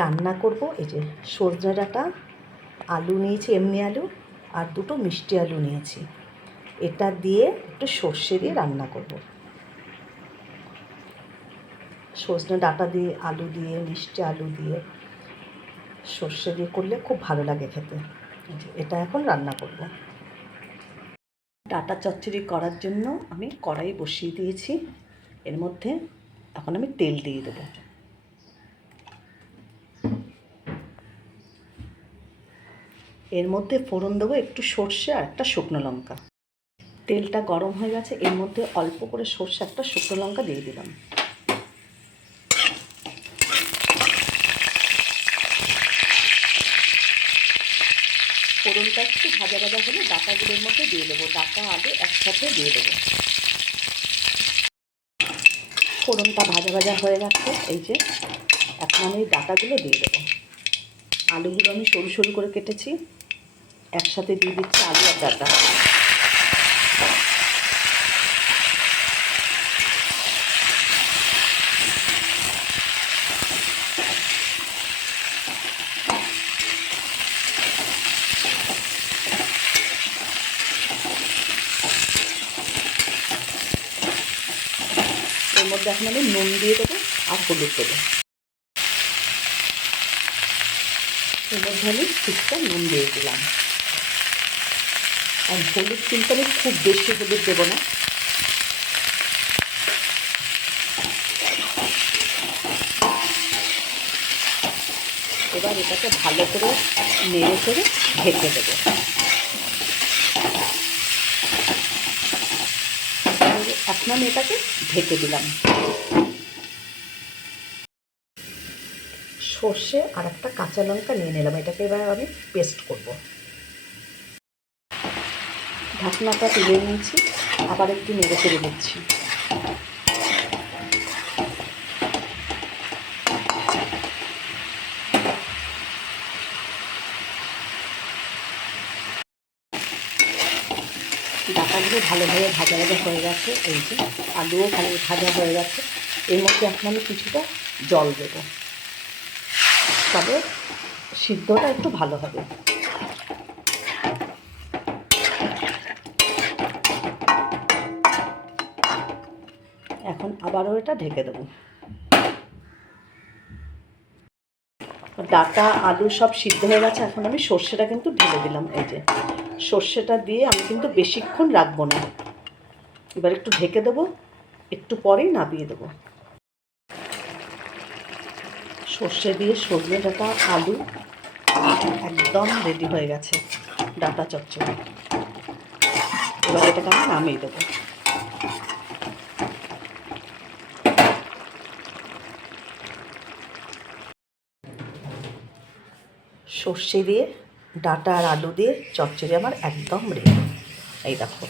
রান্না করব এই যে সজনে ডাঁটা, আলু নিয়েছি এমনি আলু, আর দুটো মিষ্টি আলু নিয়েছি। এটা দিয়ে একটু সর্ষে দিয়ে রান্না করব। সজনে ডাঁটা দিয়ে, আলু দিয়ে, মিষ্টি আলু দিয়ে সর্ষে দিয়ে করলে খুব ভালো লাগে খেতে। এটা এখন রান্না করব। ডাঁটা চচ্চড়ি করার জন্য আমি কড়াই বসিয়ে দিয়েছি। এর মধ্যে এখন আমি তেল দিয়ে দেবো। এর মধ্যে ফোড়ন দেবো একটু সর্ষে আর একটা শুকনো লঙ্কা। তেলটা গরম হয়ে গেছে, এর মধ্যে অল্প করে সর্ষে একটা শুকনো লঙ্কা দিয়ে দিলাম। ফোড়নটা একটু ভাজা ভাজা হলে ডাঁটাগুলোর মধ্যে দিয়ে দেবো। ডাঁটা আলু একসাথে দিয়ে দেবো। ফোড়নটা ভাজা ভাজা হয়ে গেছে, এই যে এখন আমি এই ডাঁটাগুলো দিয়ে দেবো। আলুগুলো আমি সরু সরু করে কেটেছি, একসাথে দিয়ে দিচ্ছি আলু আর ডাঁটা। এর মধ্যে এখন আমি নুন দিয়ে দেবো আর হলুদ দেবো। এর মধ্যে আমি কিছুটা নুন দিয়ে দিলাম। আর হলুদ কিন্তু আমি খুব বেশি হলুদ দেবো না। এবার এটাকে ভালো করে নেড়ে করে ঢেকে দেবো। এখন আমি এটাকে ঢেকে দিলাম। সর্ষে আর একটা কাঁচা লঙ্কা নিয়ে নিলাম, এটাকে এবার আমি পেস্ট করব। ঢাকনাটা তুলে নিয়েছি, আবার একটু নেড়ে চেড়ে দিচ্ছি। ডাঁটাগুলো ভালোভাবে ভাজা ভাজা হয়ে গেছে, এই যে আলুও ভালো ভাজা হয়ে গেছে। এর মধ্যে এখন আমি কিছুটা জল দেবো, তবে সিদ্ধটা একটু ভালো হবে। এখন আবারও এটা ঢেকে দেবো। ডাঁটা আলু সব সিদ্ধ হয়ে গেছে, এখন আমি সর্ষেটা কিন্তু ঢেলে দিলাম। এই যে সর্ষেটা দিয়ে আমি কিন্তু বেশিক্ষণ রাখবো না, এবার একটু ঢেকে দেবো, একটু পরেই নামিয়ে দেবো। সর্ষে দিয়ে সজনে ডাঁটা আলু একদম রেডি হয়ে গেছে ডাঁটা চচ্চড়ি। এবার এটাকে আমি নামিয়ে দেবো। সর্ষে দিয়ে ডাঁটা আর আলু দিয়ে চচ্চড়ি আমার একদম রেডি। এই দেখো।